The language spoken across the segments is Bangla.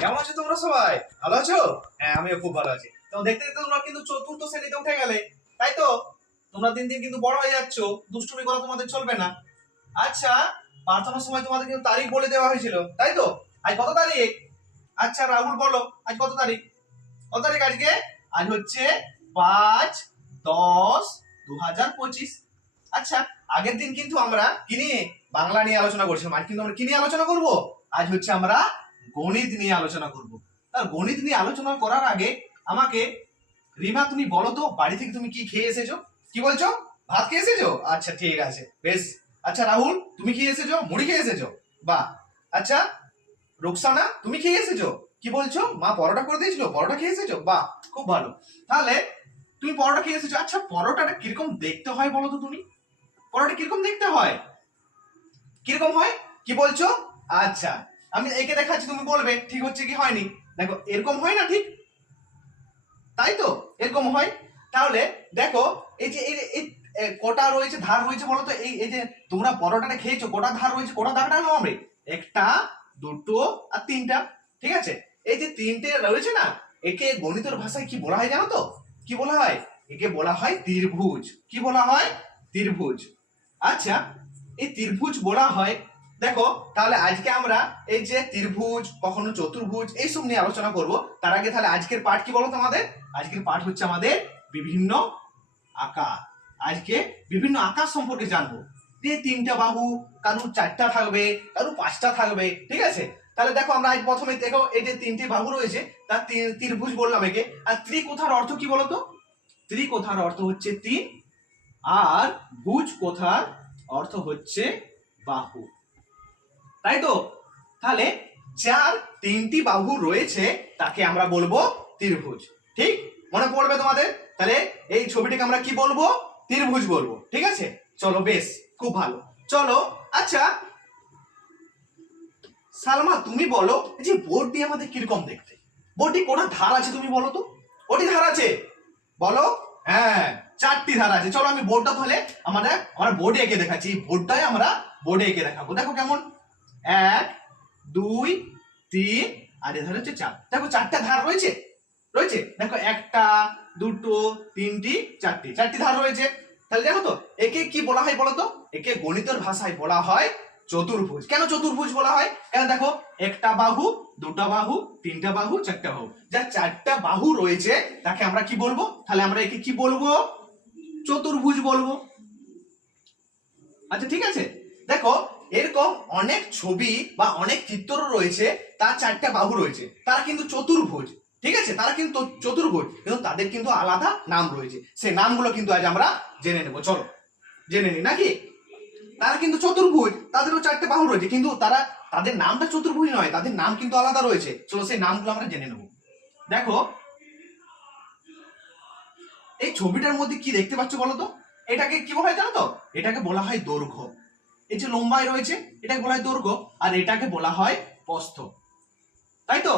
কেমন আছো তোমরা সবাই? ভালো আছো? হ্যাঁ আমিও খুব ভালো আছি। তো দেখতে দেখতে তোমরা কিন্তু চতুর্থ শ্রেণীতে উঠে গেলে, তাই তো? তোমরা দিন দিন কিন্তু বড় হয়ে যাচ্ছ, দুষ্টুমি করা তোমাদের চলবে না। আচ্ছা প্রার্থনার সময় তোমাদের কিন্তু তারিখ বলে দেওয়া হয়েছিল, তাই তো? আজ কত তারিখ? আচ্ছা রাহুল, বলো, আজ কত তারিখ? কত তারিখ আজকে? আজ হচ্ছে পাঁচ দশ দু হাজার পঁচিশ। আচ্ছা আগের দিন কিন্তু আমরা কি নিয়ে বাংলা নিয়ে আলোচনা করছিলাম? আজ কিন্তু আমরা কি নিয়ে আলোচনা করব? আজ হচ্ছে আমরা গণিত নিয়ে আলোচনা করব। তার গণিত নিয়ে আলোচনা করার আগে আমাকে, রিমা, তুমি বলো তো, বাড়ি থেকে তুমি কি খেয়ে এসেছ? কি বলছো? ভাত খেয়ে এসেছ? আচ্ছা ঠিক আছে। বেশ। আচ্ছা রাহুল, তুমি খেয়ে এসেছ? মুড়ি খেয়ে এসেছ? বাহ। আচ্ছা রুকসানা, তুমি খেয়ে এসেছ? কি বলছো? মা পরোটা করে দিয়েছিল, পরোটা খেয়ে এসেছ? বাহ, খুব ভালো। তাহলে, তুমি পরোটা খেয়ে এসেছ? আচ্ছা পরোটাটা কীরকম দেখতে হয় বলো তো তুমি? পরোটা কীরকম দেখতে হয়? কীরকম হয়? কি বলছো? আচ্ছা। আমি একে দেখাচ্ছি, তুমি বলবে, ঠিক হচ্ছে কি হয়নি? দেখো, এরকম হয় না ঠিক? তাই তো? এরকম হয়? তাহলে দেখো, এই যে, এই কটা রয়েছে ধার রয়েছে বলো তো? এই এই যে, তোমরা পরোটাটা খেয়েছো, কটা ধার রয়েছে? কটা ধার টানো আমরা? একটা, দুটো আর তিনটা, ঠিক আছে? এই যে তিনটে রয়েছে না, একে গণিতের ভাষায় কি বলা হয় জানো তো? কি বলা হয়? একে বলা হয় ত্রিভুজ। কি বলা হয়? ত্রিভুজ। আচ্ছা এই ত্রিভুজ বলা হয় দেখো, তাহলে আজকে আমরা এই যে ত্রিভুজ, কখনো চতুর্ভুজ, এইসব নিয়ে আলোচনা করব। তার আগে তাহলে আজকের পাঠ কি বলো তোমাদের? আজকের পাঠ হচ্ছে আমাদের বিভিন্ন আকার। আজকে বিভিন্ন আকার সম্পর্কে জানব। যে তিনটা বাহু কারুর চারটা থাকবে কারুর পাঁচটা থাকবে, ঠিক আছে? তাহলে দেখো আমরা আজ প্রথমে দেখো এই যে তিনটি বাহু রয়েছে, তার ত্রিভুজ বললাম একে। আর ত্রিকোথার অর্থ কি বলতো ত্রিকোথার অর্থ হচ্ছে তিন, আর ভুজ কোথার অর্থ হচ্ছে বাহু। তাই তো? তাহলে যার তিনটি বাহু রয়েছে, তাকে আমরা বলব ত্রিভুজ। ঠিক? মনে পড়বে তোমাদের? তাহলে এই ছবিটিকে আমরা কি বলব? ত্রিভুজ বলব। ঠিক আছে? চলো, বেশ, খুব ভালো। চলো আচ্ছা। সালমা, তুমি বলো যে বোর্ডটি আমাদের কীরকম দেখতে? বোর্ডটি কোনা ধার আছে তুমি বলো তো? ওটি ধার আছে? বলো। হ্যাঁ চারটি ধার আছে। চলো, আমি বোর্ডটা তাহলে আমাদের, আমরা বোর্ডে এঁকে দেখাচ্ছি। বোর্ডটাই আমরা বোর্ডে এঁকে দেখাবো। দেখো কেমন? এক, দুই, তিন, আর এধারে হচ্ছে চার। দেখো চারটা ধার রয়েছে রয়েছে? দেখো একটা, দুটো, তিনটি, চারটি। চারটি ধার রয়েছে। তাহলে দেখো তো, একে কি বলা হয় বলো তো একে গণিতের ভাষায় বলা হয় চতুর্ভুজ। কেন চতুর্ভুজ বলা হয়? কেন দেখো, একটা বাহু, দুটা বাহু, তিনটা বাহু, চারটা বাহু। যা চারটা বাহু রয়েছে, তাকে আমরা কি বলব? তাহলে আমরা একে কি বলব? চতুর্ভুজ বলব। আচ্ছা ঠিক আছে? দেখো এরকম অনেক ছবি বা অনেক চিত্র রয়েছে, তার চারটা বাহু রয়েছে। তারা কিন্তু চতুর্ভুজ, ঠিক আছে? তারা কিন্তু চতুর্ভুজ, কিন্তু তাদের কিন্তু আলাদা নাম রয়েছে। সেই নামগুলো কিন্তু আজ আমরা জেনে নেব। চলো, জেনে নি নাকি? তারা কিন্তু চতুর্ভুজ, তাদেরও চারটে বাহু রয়েছে, কিন্তু তারা, তাদের নামটা চতুর্ভুজ নয়, তাদের নাম কিন্তু আলাদা রয়েছে। চলো, সেই নামগুলো আমরা জেনে নেব। দেখো, এই ছবিটার মধ্যে কি দেখতে পাচ্ছ বলো তো? এটাকে কি বলা হয় জানো তো? এটাকে বলা হয় দৈর্ঘ্য। এই যে লম্বায় রয়েছে, এটাকে বলা হয় দৈর্ঘ্য, আর এটাকে বলা হয় প্রস্থ তাই তো?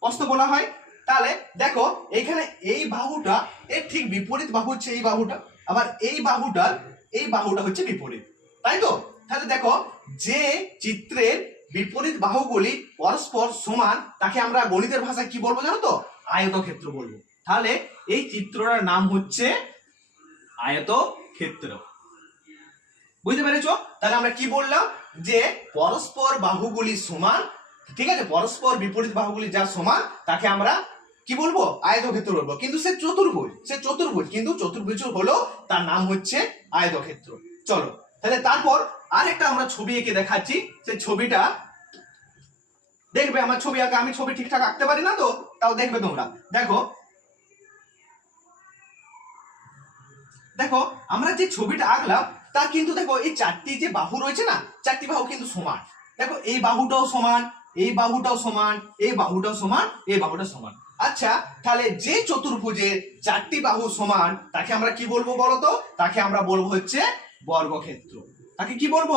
প্রস্থ বলা হয়। তাহলে দেখো, এখানে এই বাহুটা, এর ঠিক বিপরীত বাহু হচ্ছে এই বাহুটা, আবার এই বাহুটার, এই বাহুটা হচ্ছে বিপরীত। তাই তো? তাহলে দেখো, যে চিত্রের বিপরীত বাহুগুলি পরস্পর সমান, তাকে আমরা গণিতের ভাষায় কি বলব জানো তো? আয়তক্ষেত্র বলব। তাহলে এই চিত্রটার নাম হচ্ছে আয়তক্ষেত্র। বুঝতে পেরেছ? তাহলে আমরা কি বললাম? যে পরস্পর বাহুগুলি সমান, ঠিক আছে? পরস্পর বিপরীত বাহুগুলি যা সমান, তাকে আমরা কি বলব? আয়তক্ষেত্র বলব। কিন্তু সে চতুর্ভুজ সে চতুর্ভুজ, কিন্তু চতুর্ভুজ হলো তার নাম হচ্ছে আয়তক্ষেত্র। চলো, তাহলে তারপর আরেকটা আমরা ছবি এঁকে দেখাচ্ছি। সেই ছবিটা দেখবে আমার ছবি আঁকা, আমি ছবি ঠিকঠাক আঁকতে পারি না তো? তাও দেখবে তোমরা। দেখো দেখো, আমরা যে ছবিটা আঁকলাম তা কিন্তু দেখো, এই চারটি যে বাহু রয়েছে না, চারটি বাহু কিন্তু সমান। দেখো, এই বাহুটাও সমান, এই বাহুটাও সমান, এই বাহুটাও সমান, এই বাহুটা সমান। আচ্ছা তাহলে যে চতুর্ভুজের চারটি বাহু সমান, তাকে আমরা কি বলব বলতো তাকে আমরা বলব হচ্ছে বর্গক্ষেত্র। তাকে কি বলব?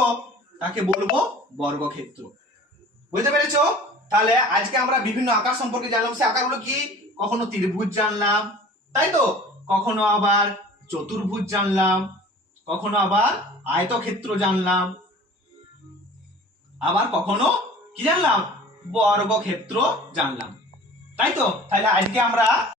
তাকে বলব বর্গক্ষেত্র। বুঝতে পেরেছ? তাহলে আজকে আমরা বিভিন্ন আকার সম্পর্কে জানলাম। সে আকারগুলো কি? কখনো ত্রিভুজ জানলাম, তাই তো? কখনো আবার চতুর্ভুজ জানলাম কখনো আবার আয়তক্ষেত্র জানলাম। আবার কখনো কি জানলাম? বর্গক্ষেত্র জানলাম। তাই তো? তাহলে আজকে আমরা